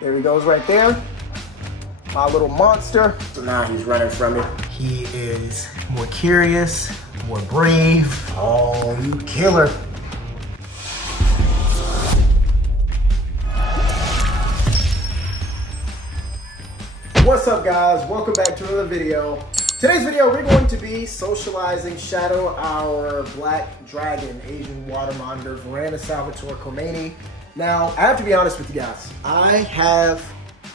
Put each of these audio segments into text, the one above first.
There he goes right there. My little monster. So now he's running from me. He is more curious, more brave. Oh, you killer. What's up, guys? Welcome back to another video. Today's video, we're going to be socializing Shadow, our black dragon, Asian water monitor, Veranda Salvatore Khomeini. Now, I have to be honest with you guys. I have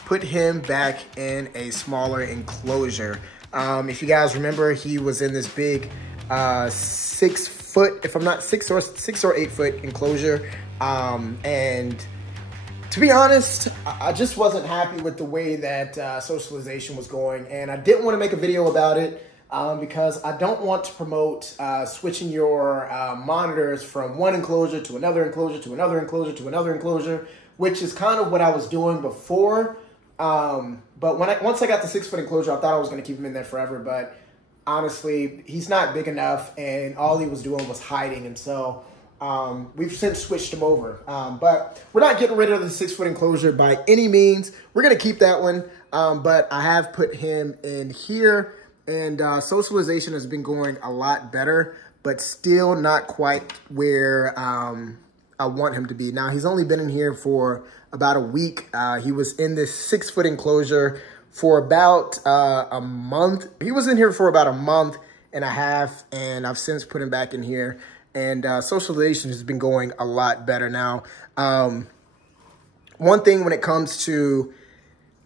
put him back in a smaller enclosure. If you guys remember, he was in this big 6 foot, if I'm not 6 or 8 foot enclosure. And to be honest, I just wasn't happy with the way that socialization was going, and I didn't want to make a video about it because I don't want to promote switching your monitors from one enclosure to another enclosure to another enclosure to another enclosure, which is kind of what I was doing before. But once I got the 6 foot enclosure, I thought I was going to keep him in there forever, but honestly, he's not big enough, and all he was doing was hiding, and so we've since switched him over. But we're not getting rid of the 6 foot enclosure by any means. We're going to keep that one. But I have put him in here, and socialization has been going a lot better, but still not quite where I want him to be. Now, he's only been in here for about a week. He was in this 6 foot enclosure for about a month. He was in here for about a month and a half, and I've since put him back in here. And socialization has been going a lot better now. One thing when it comes to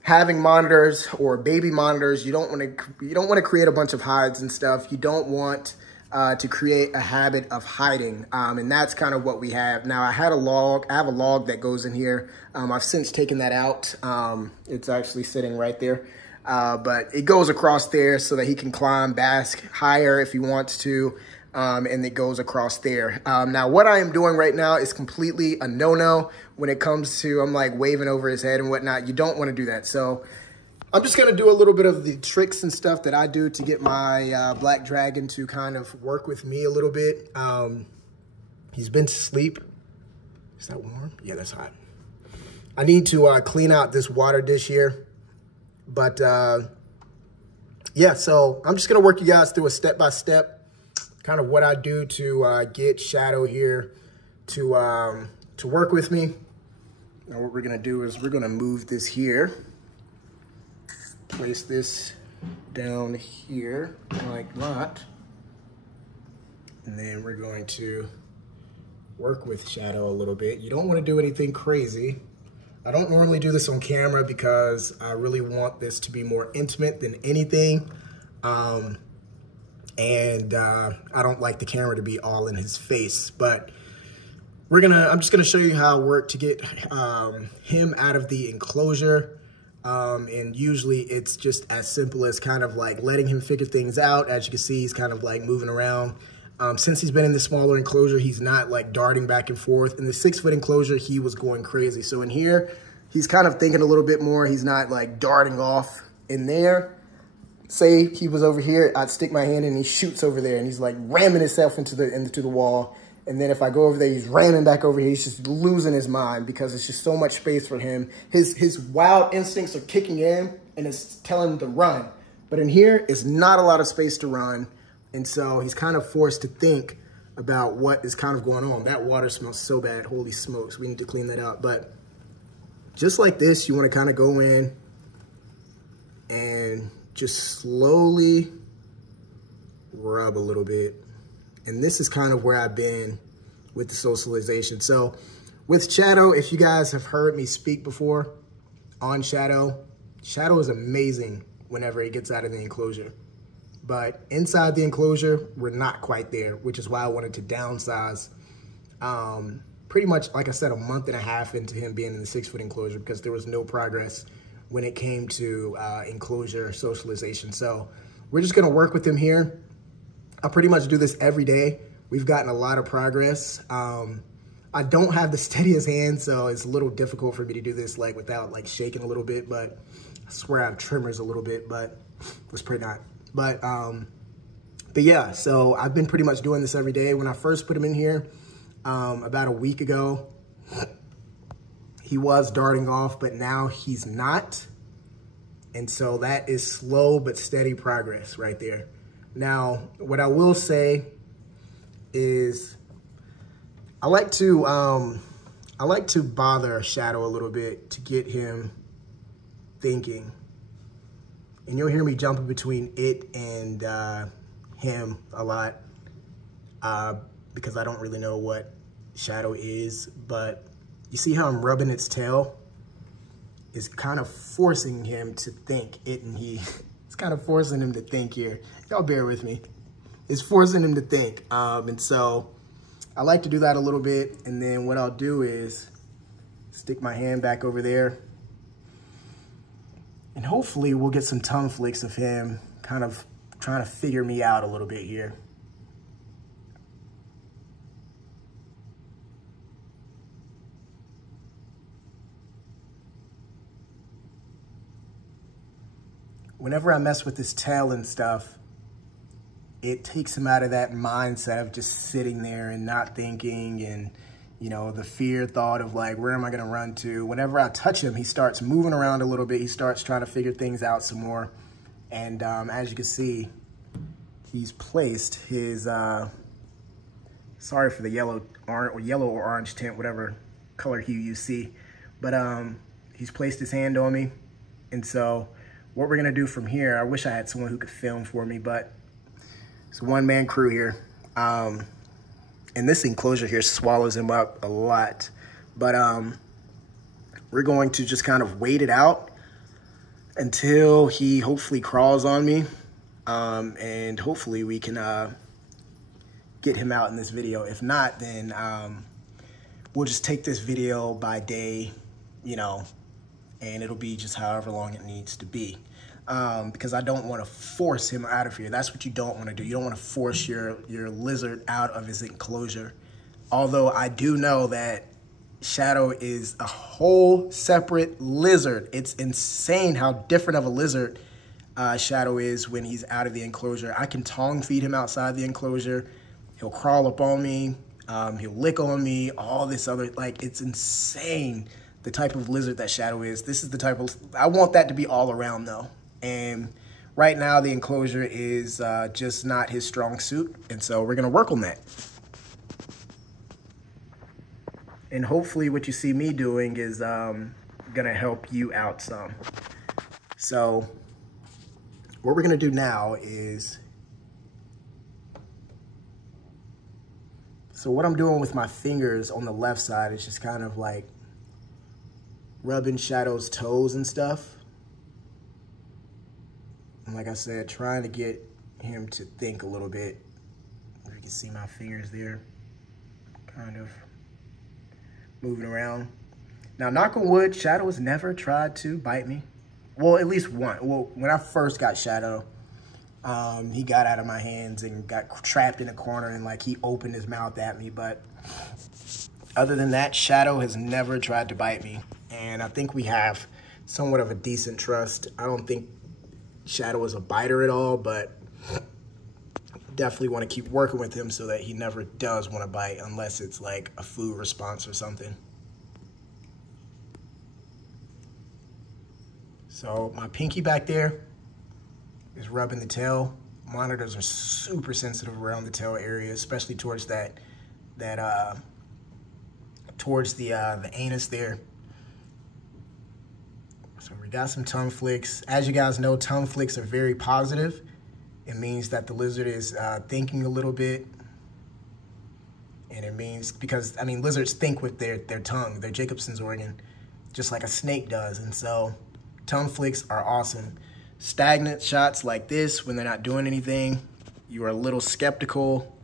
having monitors or baby monitors, you don't want to create a bunch of hides and stuff. You don't want to create a habit of hiding, and that's kind of what we have now. I have a log that goes in here. I've since taken that out. It's actually sitting right there, but it goes across there so that he can climb, bask higher if he wants to. And it goes across there. Now, what I am doing right now is completely a no-no when it comes to, I'm like waving over his head and whatnot. You don't want to do that. So I'm just going to do a little bit of the tricks and stuff that I do to get my black dragon to kind of work with me a little bit. He's been to sleep. Is that warm? Yeah, that's hot. I need to clean out this water dish here. But yeah, so I'm just going to work you guys through a step-by-step. Kind of what I do to get Shadow here to work with me. Now what we're gonna do is we're gonna move this here, place this down here like that, and then we're going to work with Shadow a little bit. You don't want to do anything crazy. I don't normally do this on camera because I really want this to be more intimate than anything. And I don't like the camera to be all in his face, but I'm just gonna show you how I work to get him out of the enclosure. And usually it's just as simple as kind of like letting him figure things out. As you can see, he's kind of like moving around. Since he's been in the smaller enclosure, he's not like darting back and forth. In the 6 foot enclosure, he was going crazy. So in here, he's kind of thinking a little bit more. He's not like darting off in there. Say he was over here, I'd stick my hand in and he shoots over there and he's like ramming himself into the wall. And then if I go over there, he's ramming back over here. He's just losing his mind because it's just so much space for him. His wild instincts are kicking in and it's telling him to run. But in here, it's not a lot of space to run. And so he's kind of forced to think about what is kind of going on. That water smells so bad. Holy smokes, we need to clean that out. But just like this, you want to kind of go in and just slowly rub a little bit. And this is kind of where I've been with the socialization. So with Shadow, if you guys have heard me speak before on Shadow, Shadow is amazing whenever he gets out of the enclosure. But inside the enclosure, we're not quite there, which is why I wanted to downsize. Pretty much, like I said, a month and a half into him being in the 6 foot enclosure because there was no progress when it came to enclosure socialization. So we're just gonna work with him here. I pretty much do this every day. We've gotten a lot of progress. I don't have the steadiest hand, so it's a little difficult for me to do this like without like shaking a little bit, but I swear I have tremors a little bit, but let's pray not. But yeah, so I've been pretty much doing this every day. When I first put him in here about a week ago, he was darting off, but now he's not. And so that is slow but steady progress right there. Now, what I will say is I like to bother Shadow a little bit to get him thinking. And you'll hear me jumping between it and him a lot because I don't really know what Shadow is, but you see how I'm rubbing its tail? It's kind of forcing him to think, it's kind of forcing him to think here. Y'all bear with me. It's forcing him to think. And so I like to do that a little bit. And then what I'll do is stick my hand back over there. And hopefully we'll get some tongue flicks of him kind of trying to figure me out a little bit here. Whenever I mess with his tail and stuff, it takes him out of that mindset of just sitting there and not thinking and, you know, the fear thought of like, where am I going to run to? Whenever I touch him, he starts moving around a little bit. He starts trying to figure things out some more. And as you can see, he's placed his, sorry for the yellow or orange tint, whatever color hue you see. But he's placed his hand on me. And so what we're gonna do from here, I wish I had someone who could film for me, but it's a one-man crew here. And this enclosure here swallows him up a lot. But we're going to just kind of wait it out until he hopefully crawls on me. And hopefully we can get him out in this video. If not, then we'll just take this video by day, you know, and it'll be just however long it needs to be. Because I don't want to force him out of here. That's what you don't want to do. You don't want to force your lizard out of his enclosure. Although I do know that Shadow is a whole separate lizard. It's insane how different of a lizard Shadow is when he's out of the enclosure. I can tongue feed him outside the enclosure. He'll crawl up on me. He'll lick on me. All this other, like, it's insane the type of lizard that Shadow is. This is the type of, I want that to be all around though. And right now the enclosure is just not his strong suit. And so we're gonna work on that. And hopefully what you see me doing is gonna help you out some. So what we're gonna do now is, so what I'm doing with my fingers on the left side is just kind of like rubbing Shadow's toes and stuff. And like I said, trying to get him to think a little bit. You can see my fingers there, kind of moving around. Now, knock on wood, Shadow has never tried to bite me. Well, at least one. Well, when I first got Shadow, he got out of my hands and got trapped in a corner and like he opened his mouth at me. But other than that, Shadow has never tried to bite me. And I think we have somewhat of a decent trust. I don't think Shadow is a biter at all, but definitely want to keep working with him so that he never does want to bite unless it's like a food response or something. So my pinky back there is rubbing the tail. Monitors are super sensitive around the tail area, especially towards towards the anus there. So we got some tongue flicks. As you guys know, tongue flicks are very positive. It means that the lizard is thinking a little bit. And it means, because, I mean, lizards think with their tongue, their Jacobson's organ, just like a snake does. And so tongue flicks are awesome. Stagnant shots like this, when they're not doing anything, you are a little skeptical.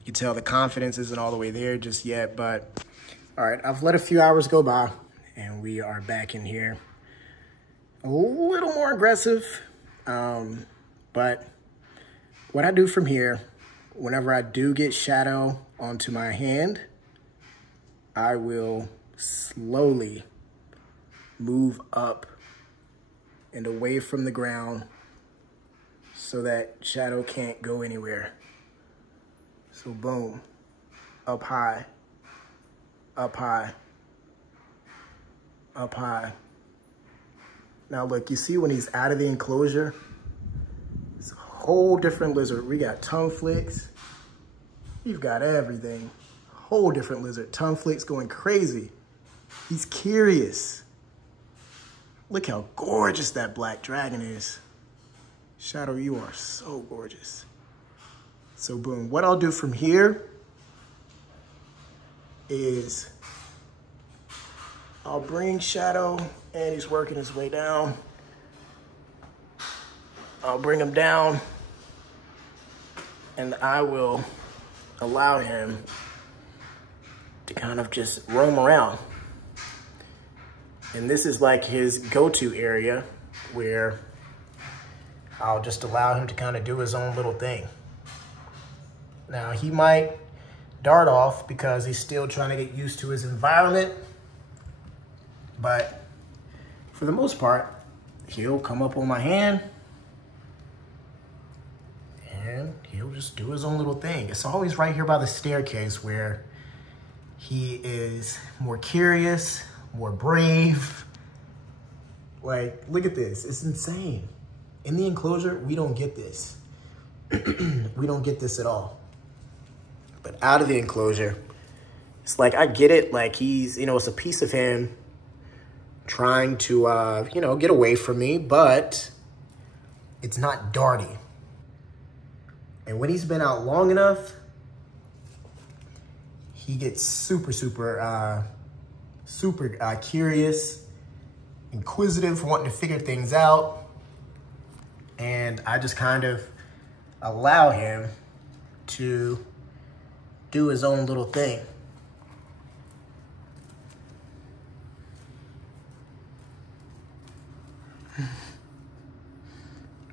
You can tell the confidence isn't all the way there just yet, but all right, I've let a few hours go by and we are back in here. A little more aggressive, but what I do from here, whenever I do get Shadow onto my hand, I will slowly move up and away from the ground so that Shadow can't go anywhere. So boom, up high, up high. Now look, you see when he's out of the enclosure, it's a whole different lizard. We got tongue flicks. You've got everything. Whole different lizard. Tongue flicks going crazy. He's curious. Look how gorgeous that black dragon is. Shadow, you are so gorgeous. So boom, what I'll do from here is I'll bring Shadow, and he's working his way down. I'll bring him down, and I will allow him to kind of just roam around. And this is like his go-to area where I'll just allow him to kind of do his own little thing. Now, he might dart off because he's still trying to get used to his environment, but for the most part, he'll come up on my hand and he'll just do his own little thing. It's always right here by the staircase where he is more curious, more brave. Like, look at this, it's insane. In the enclosure, we don't get this. We don't get this at all. But out of the enclosure, it's like, I get it. Like, he's, you know, it's a piece of him trying to, you know, get away from me, but it's not darty. And when he's been out long enough, he gets super curious, inquisitive, wanting to figure things out. And I just kind of allow him to do his own little thing.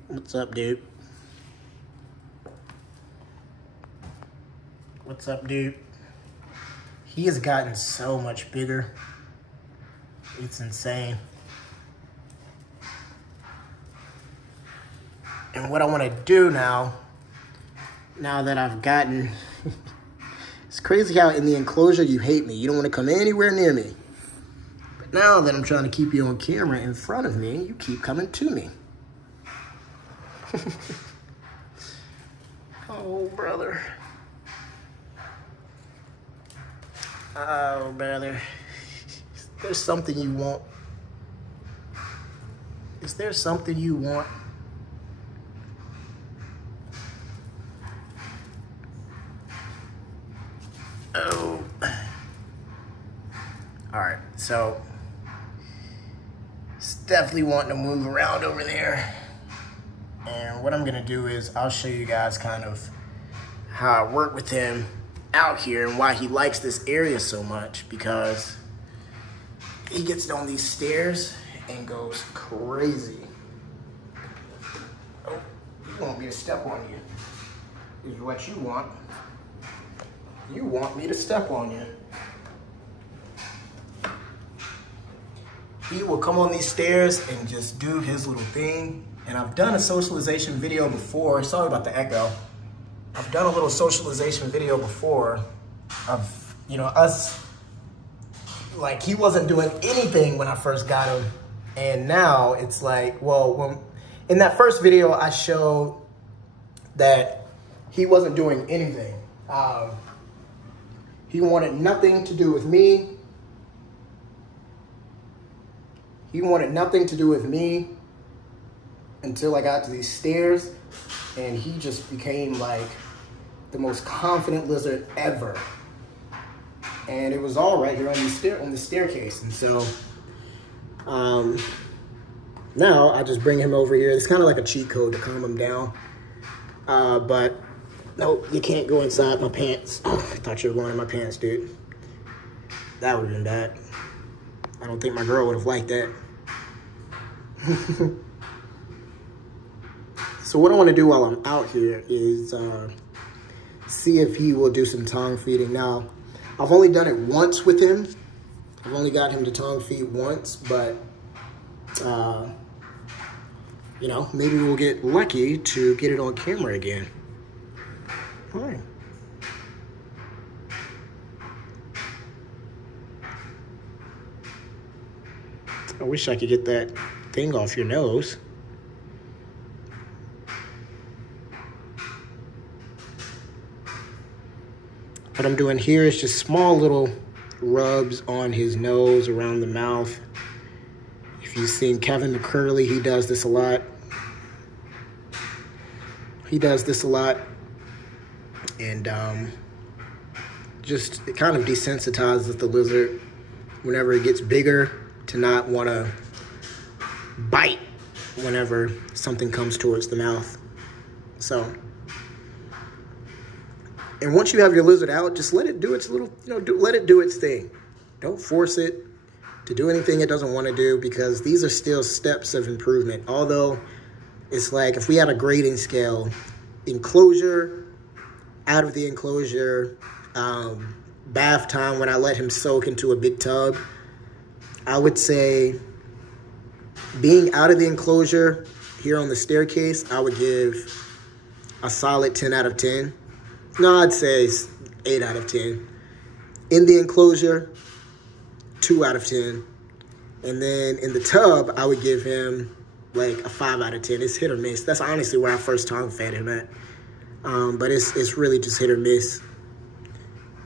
What's up, dude? What's up, dude? He has gotten so much bigger. It's insane. And what I want to do now that I've gotten, it's crazy how in the enclosure you hate me. You don't want to come anywhere near me. But now that I'm trying to keep you on camera in front of me, you keep coming to me. Oh, brother. Oh, brother. Is there something you want? Is there something you want? Oh. All right, so it's definitely wanting to move around over there. And what I'm gonna do is I'll show you guys kind of how I work with him out here and why he likes this area so much, because he gets on these stairs and goes crazy. Oh, you want me to step on you, is what you want. You want me to step on you. He will come on these stairs and just do his little thing. And I've done a socialization video before. Sorry about the echo. I've done a little socialization video before of, you know, us, like, he wasn't doing anything when I first got him. And now it's like, well, in that first video, I showed that he wasn't doing anything. He wanted nothing to do with me. He wanted nothing to do with me until I got to these stairs, and he just became like the most confident lizard ever. And it was all right here on the staircase. And so now I just bring him over here. It's kind of like a cheat code to calm him down. But no, you can't go inside my pants. Oh, I thought you were going in my pants, dude. That would have been bad. I don't think my girl would have liked that. So what I want to do while I'm out here is see if he will do some tongue feeding. Now, I've only done it once with him. I've only got him to tongue feed once, but you know, maybe we'll get lucky to get it on camera again. All right. I wish I could get that thing off your nose. What I'm doing here is just small little rubs on his nose, around the mouth. If you've seen Kevin the Curly, he does this a lot. He does this a lot. And just, it kind of desensitizes the lizard whenever it gets bigger to not want to bite whenever something comes towards the mouth. So, and once you have your lizard out, just let it do its little, let it do its thing. Don't force it to do anything it doesn't want to do, because these are still steps of improvement. Although it's like if we had a grading scale, enclosure, out of the enclosure, bath time when I let him soak into a big tub, I would say being out of the enclosure here on the staircase, I would give a solid 10 out of 10. No, I'd say 8 out of 10. In the enclosure, 2 out of 10. And then in the tub, I would give him like a 5 out of 10. It's hit or miss. That's honestly where I first tongue fed him at. But it's really just hit or miss.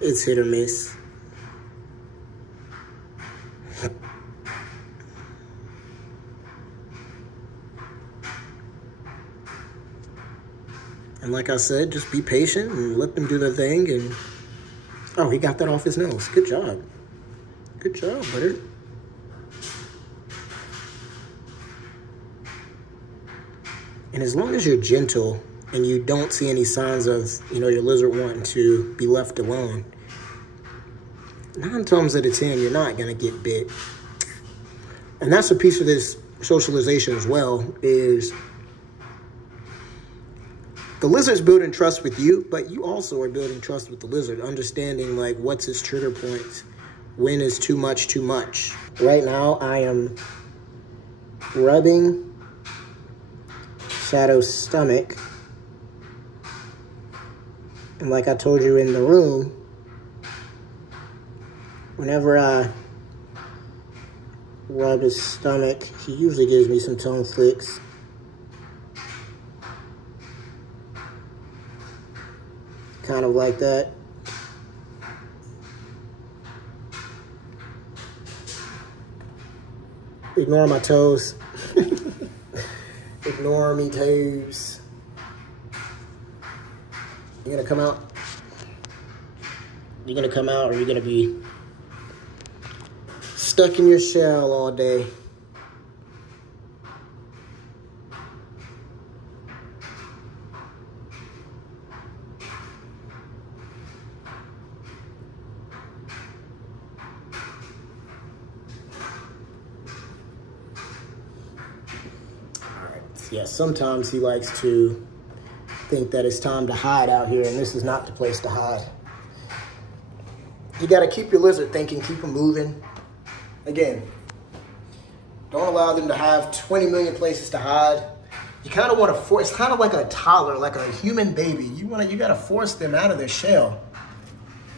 It's hit or miss. And like I said, just be patient and let them do their thing. And oh, he got that off his nose. Good job. Good job, butter. And as long as you're gentle and you don't see any signs of, your lizard wanting to be left alone, 9 times out of 10, you're not going to get bit. And that's a piece of this socialization as well, is the lizard's building trust with you, but you also are building trust with the lizard, understanding like what's his trigger points, when is too much too much. Right now, I am rubbing Shadow's stomach. And like I told you in the room, whenever I rub his stomach, he usually gives me some tongue flicks. Kind of like that. Ignore my toes. Ignore me toes. You gonna come out? You gonna come out, or you gonna be stuck in your shell all day? Yeah, sometimes he likes to think that it's time to hide out here, and this is not the place to hide. You got to keep your lizard thinking, keep him moving. Again, don't allow them to have 20 million places to hide. You kind of want to force, it's kind of like a toddler, like a human baby. You got to force them out of their shell.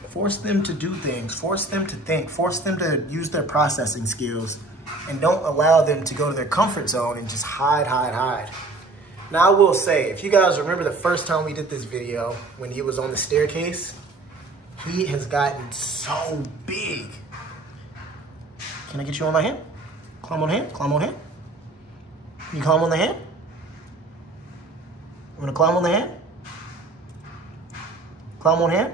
Force them to do things, force them to think, force them to use their processing skills. And don't allow them to go to their comfort zone and just hide, hide, hide. Now, I will say, if you guys remember the first time we did this video, when he was on the staircase, he has gotten so big. Can I get you on my hand? Climb on hand, climb on hand. You climb on the hand? You wanna climb on the hand? Climb on hand?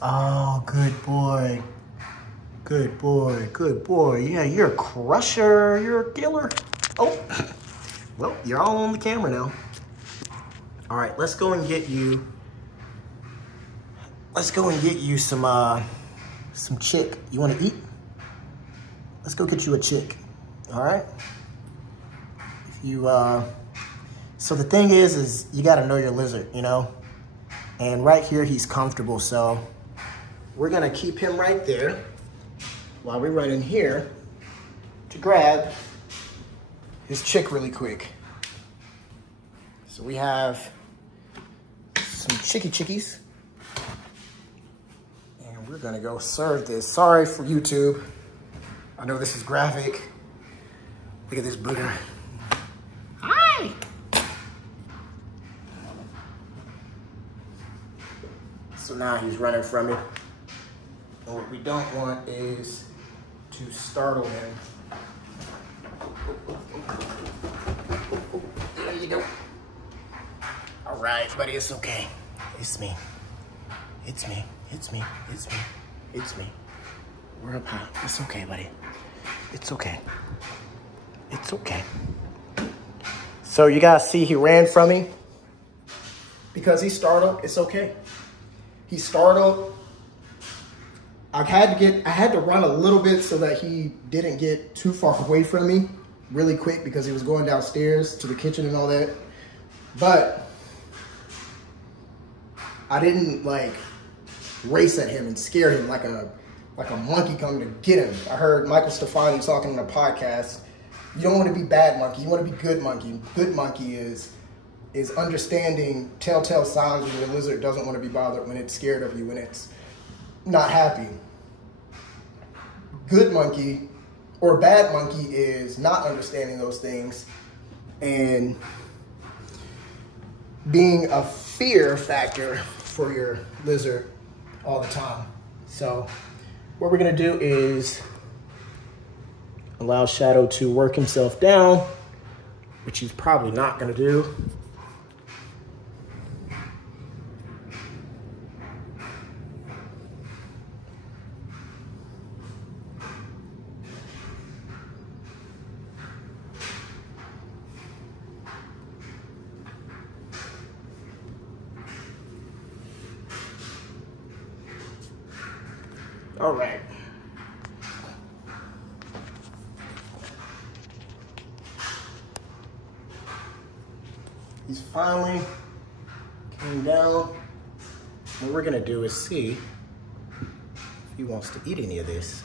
Oh, good boy. Good boy, good boy. Yeah, you're a crusher, you're a killer. Oh, well, you're all on the camera now. All right, let's go and get you some chick. You wanna eat? Let's go get you a chick, all right? So the thing is you gotta know your lizard, And right here, he's comfortable, so we're gonna keep him right there while we run in here to grab his chick really quick. So we have some chickies. And we're gonna go serve this. Sorry for YouTube. I know this is graphic. Look at this booger. Hi! So now he's running from me. And what we don't want is to startle him. There you go. All right, buddy, it's okay. It's me. It's me. It's me. It's me. It's me. We're up high. It's okay, buddy. It's okay. It's okay. So you guys see he ran from me because he startled. It's okay. He startled. I had to run a little bit so that he didn't get too far away from me really quick because he was going downstairs to the kitchen and all that. But I didn't like race at him and scare him like a monkey coming to get him. I heard Michael Stefani talking in a podcast. You don't want to be bad monkey. You want to be good monkey. Good monkey is understanding telltale signs when the lizard doesn't want to be bothered, when it's scared of you, when it's not happy. Good monkey or bad monkey is not understanding those things and being a fear factor for your lizard all the time. So what we're gonna do is allow Shadow to work himself down, which he's probably not gonna do. All right. He's finally came down. What we're gonna do is see if he wants to eat any of this.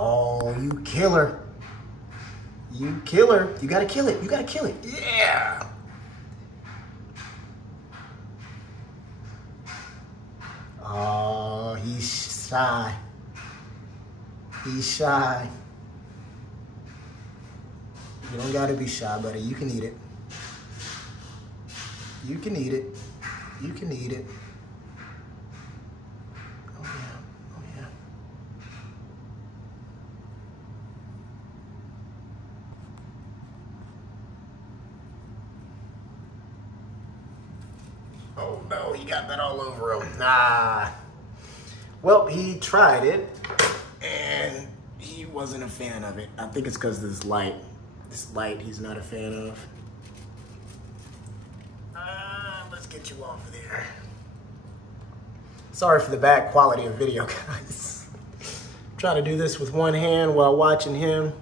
Oh, you killer. You killer. You gotta kill it. You gotta kill it. Yeah. Oh, he's shy. He's shy. You don't gotta be shy, buddy. You can eat it. You can eat it. You can eat it. Oh, yeah. Oh, yeah. Oh no, he got that all over him. Nah. Well, he tried it and he wasn't a fan of it. I think it's because of this light. This light he's not a fan of. Let's get you off of there. Sorry for the bad quality of video, guys. I'm trying to do this with one hand while watching him.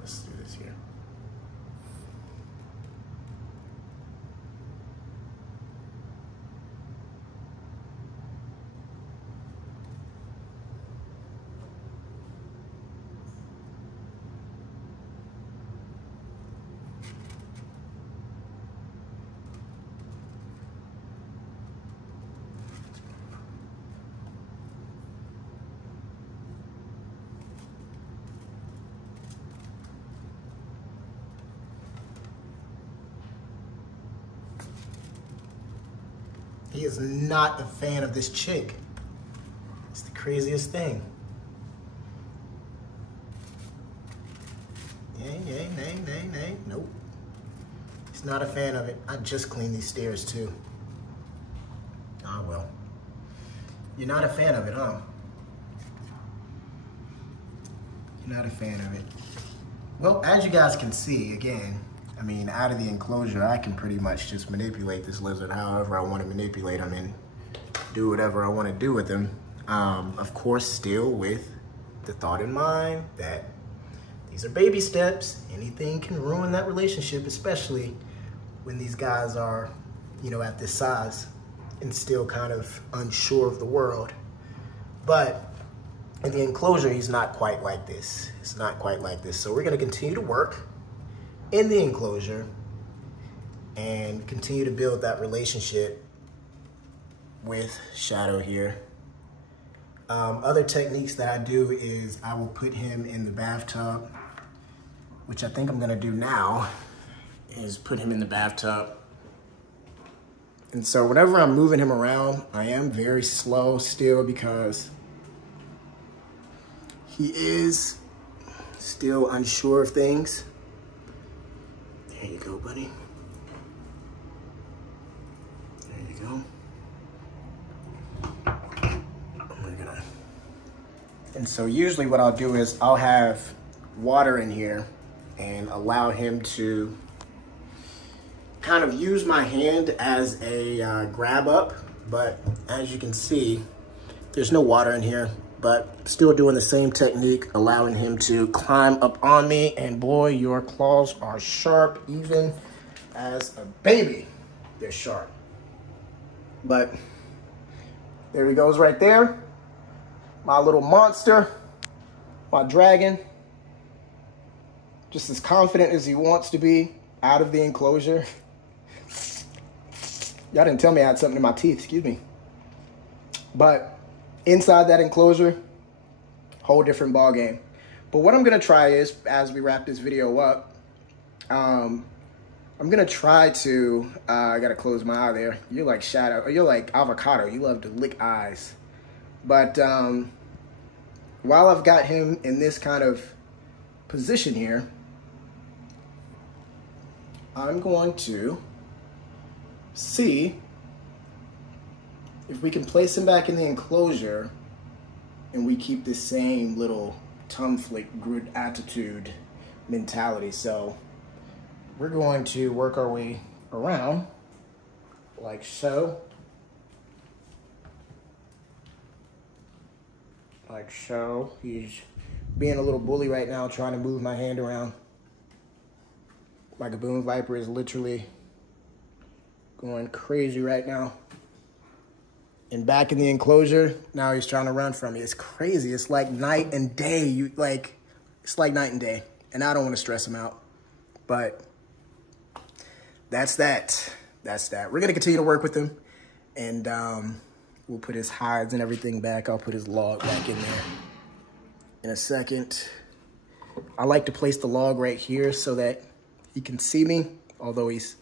Let's do this here. He is not a fan of this chick. It's the craziest thing. Yay, yay, nay, nay, nay. Nope. not a fan of it. I just cleaned these stairs too. Ah, well. You're not a fan of it, huh? You're not a fan of it. Well, as you guys can see, again, I mean, out of the enclosure, I can pretty much just manipulate this lizard however I want to manipulate him and do whatever I want to do with him. Of course, still with the thought in mind that these are baby steps. Anything can ruin that relationship, especially when these guys are, you know, at this size and still kind of unsure of the world. But in the enclosure, he's not quite like this. It's not quite like this. So we're gonna continue to work in the enclosure and continue to build that relationship with Shadow here. Other techniques that I do is I will put him in the bathtub, which I think I'm gonna do now, is put him in the bathtub. And so whenever I'm moving him around, I am very slow still because he is still unsure of things. There you go, buddy. There you go. And so usually what I'll do is I'll have water in here and allow him to kind of use my hand as a grab up. But as you can see, there's no water in here, but still doing the same technique, allowing him to climb up on me. And boy, your claws are sharp, even as a baby, they're sharp. But there he goes right there. My little monster, my dragon, just as confident as he wants to be out of the enclosure. Y'all didn't tell me I had something in my teeth, excuse me. But inside that enclosure, whole different ball game. But what I'm gonna try is, as we wrap this video up, I'm gonna try to, I gotta close my eye there. You're like Shadow, or you're like Avocado, you love to lick eyes. But while I've got him in this kind of position here, I'm going to see if we can place him back in the enclosure and we keep the same little tongue flick, good attitude mentality. So we're going to work our way around like so. Like so. He's being a little bully right now, trying to move my hand around. My Gaboon Viper is literally going crazy right now. And back in the enclosure, now he's trying to run from me. It's crazy. It's like night and day. It's like night and day. And I don't want to stress him out. But that's that. That's that. We're going to continue to work with him. And we'll put his hides and everything back. I'll put his log back in there in a second. I like to place the log right here so that he can see me, although he's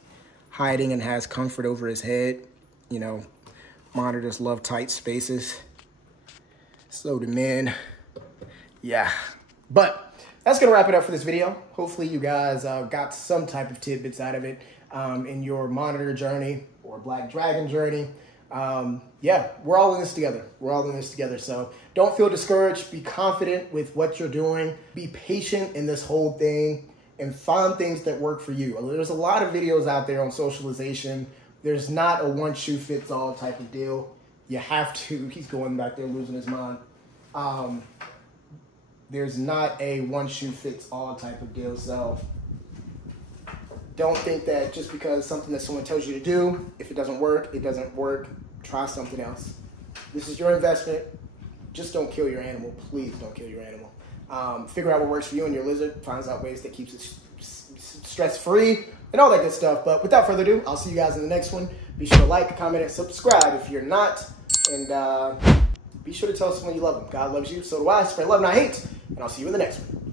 hiding and has comfort over his head. You know, monitors love tight spaces. So do men. Yeah. But that's going to wrap it up for this video. Hopefully you guys got some type of tidbits out of it in your monitor journey or Black Dragon journey. Yeah, we're all in this together. We're all in this together. So don't feel discouraged. Be confident with what you're doing. Be patient in this whole thing and find things that work for you. There's a lot of videos out there on socialization. There's not a one-shoe-fits-all type of deal. You have to, he's going back there losing his mind. There's not a one-shoe-fits-all type of deal. So don't think that just because something that someone tells you to do, if it doesn't work, it doesn't work. Try something else. This is your investment. Just don't kill your animal. Please don't kill your animal. Figure out what works for you and your lizard. Finds out ways that keeps it stress-free and all that good stuff. But without further ado, I'll see you guys in the next one. Be sure to like, comment, and subscribe if you're not. And be sure to tell someone you love them. God loves you. So do I. Spread love, not hate. And I'll see you in the next one.